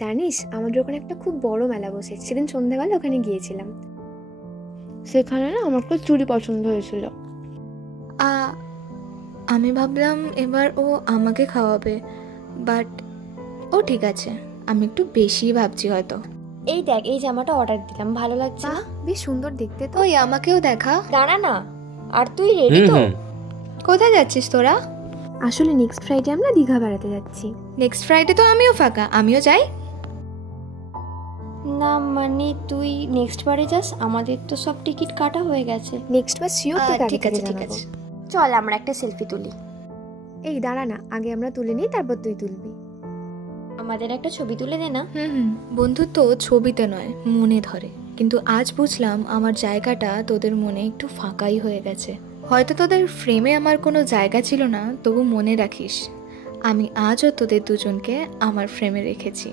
জানিস আমাদের ওখানে একটা খুব বড় মেলা বসেছে, সেদিন সন্ধ্যাবেলা ওখানে গিয়েছিলাম। সেখানে না আমার খুব চুড়ি পছন্দ হয়েছিল। আমি ভাবলাম এবার ও আমাকে খাওয়াবে, বাট ও ঠিক আছে, আমি একটু বেশি ভাবছি হয়তো। এই দেখ, এই জামাটা অর্ডার দিলাম, ভালো লাগছে না? বেশ সুন্দর দেখতে তো। ওই আমাকেও দেখা। দাঁড়া না, আর তুই রেডি তো? কোথায় যাচ্ছিস তোরা? আসলে নেক্সট ফ্রাইডে আমরা দীঘা বেড়াতে যাচ্ছি। নেক্সট ফ্রাইডে তো আমিও ফাঁকা, আমিও যাই। না মানে তুই নেক্সট বারে যাস, আমাদের তো সব টিকিট কাটা হয়ে গেছে। নেক্সট বার শিওর তোকে আগে ঠিক থেকে আছে ঠিক জানাবো। আছে। চল আমরা একটা সেলফি তুলি। এই দাঁড়া না, আগে আমরা তুলে নিই, তারপর তুই তুলবি। আমাদের একটা ছবি তুলে দে না। বন্ধুত্ব ছবিতে নয় মনে ধরে, কিন্তু আজ বুঝলাম আমার জায়গাটা তোদের মনে একটু ফাঁকাই হয়ে গেছে। হয়তো তোদের ফ্রেমে আমার কোনো জায়গা ছিল না, তবু মনে রাখিস আমি আজও তোদের দুজনকে আমার ফ্রেমে রেখেছি।